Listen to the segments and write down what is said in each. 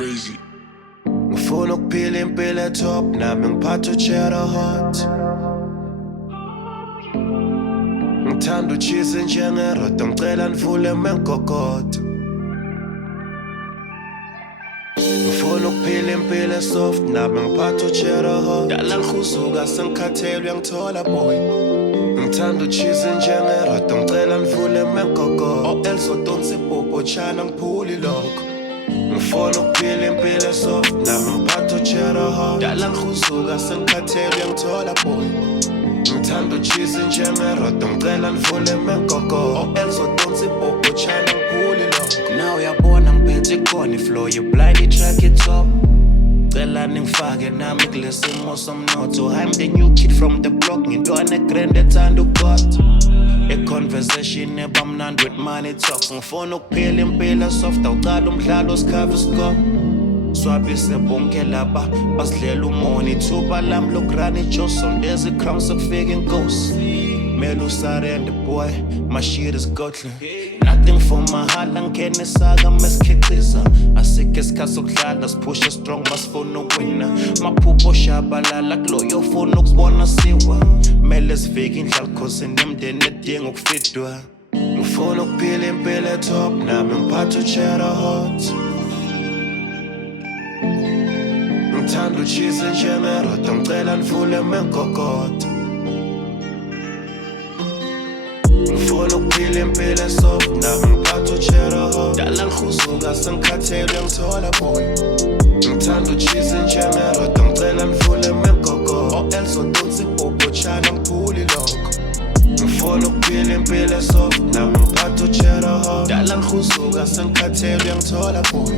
crazy. Ngifuna ukuphila impilo etop nami ngiphatha ucheddar hot. Ngithanda ucheese njengeroto ngicela nivule mengogodo. Ngifuna ukuphila impilo esoft nami ngiphatha ucheddar hot. Dala ngihuzuka sengikhathele uyangithola boy. Ngithanda ucheese njengeroto ngicela nivule mengogodo. Elizodonsa ipopo chana ngiphuli lokho. Ngifuna ukuphila impilo esoft nami ngiphatha ucheddar hot. Dala ngihuzuka sengikhathele uyangithola boy. Ngithanda ucheese njengeroto ngicela nivule mengogodo. Elizodonsa ipopo chana ngiphuli lokho. Now uyabona ngiphethe ikona iflow blind track it up. Cela ningifake nami kulesimo somnotho. I'm the new kid from the block, ngintwana grand ethanda ukugota. A conversation ebamnandi with money talks. Ngifuna ukuphila impilo soft awuqala umdlalo sikhava isikop. Swabise bonke laba basidlela umoni. Ithuba lami lokurana iJohnson there's a crown sokufika inkosi. Mele usarende boy, my shit is godly. Nothing for mahala ngene saka mesikhiqiza. Asikho isikhathi sokudlala sipusha strong masifuna uwina. Maphupho shabalala kuloyo ufuna ukubona siwa. Mele sivike indlala cause nemndeni edinga ukufidwa. Ngifuna ukuphila impilo etop nami ngiphatha ucheddar hot. Ngithanda ucheese njengeroto ngicela nivule mengogodo. Ngifuna ukuphila impilo esoft nami ngiphatha ucheddar hot. Dala ngihuzuka sengikhathele uyangithola boy. Ngithanda ucheese njengeroto ngicela nivule mengogodo. Elizodonsa ipopo chana ngiphuli lokho. Ngifuna ukuphila impilo esoft nami ngiphatha ucheddar hot. Dala ngihuzuka sengikhathele uyangithola boy.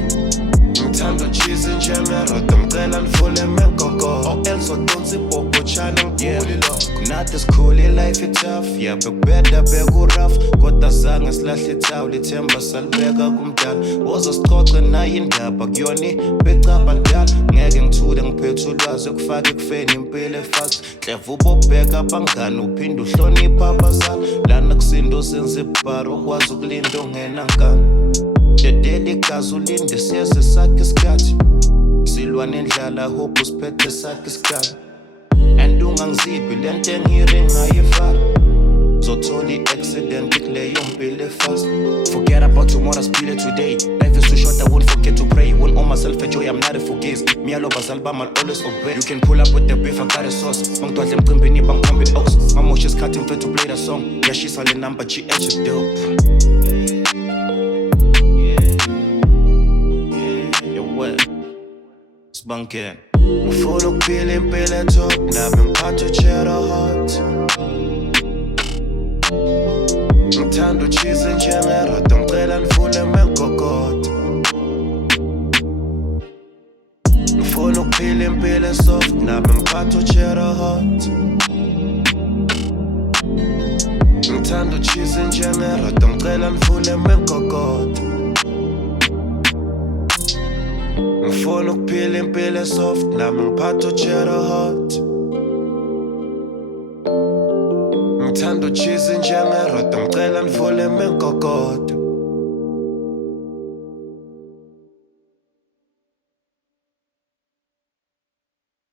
Ngithanda ucheese njengeroto ngicela nivule mengogodo. Elizodonsa ipopo chana ngiphuli lokho. Not as cool, life is tough. Yeah, bekubeda beku-rough. Kodwa zange silahle ithawula ithemba salibeka kumdala. Woza sicoce nayo indaba kuyona ibecaba ndala. Ngeke ngithule ngiphethe ulwazi ekufaka ekufeni impilo efast. Ndleva ubobheka abangani uphinde uhlonipha abazali. Lana kusinda senze ibharo ukwazi ukulinda ungena nkani. Dedela igazi ulinde siyeze sakhe isikhathi. Silwa nendlala hope usiphethe sakhe isikhathi. And ungangiziphi lento engiyire ngayifara. Zothola i-accident kuleyo mpilo fast. Forget about tomorrow, spill it today. Life is too short, I won't forget to pray. Won't owe myself a joy, I'm not a forgive. Me alone bazali bami always obey. You can pull up with the beef, I got a sauce. Bangidwadle emcimbini bangihambe ox. Mamoshi isikhathi mfethu play the song. Yashisa le number GH is dope. Yo what? Sbanken. Ngifuna ukuphila impilo etop nami ngiphatha ucheddar hot. Ngithanda ucheese njengeroto ngicela nivule mengogodo. Ngifuna ukuphila impilo esoft nami ngiphatha ucheddar hot. Ngithanda ucheese njengeroto ngicela nivule mengogodo. Ngifuna ukuphila impilo esoft nami ngiphatha ucheddar hot. Ngithanda ucheese njengeroto ngicela nivule mengogodo.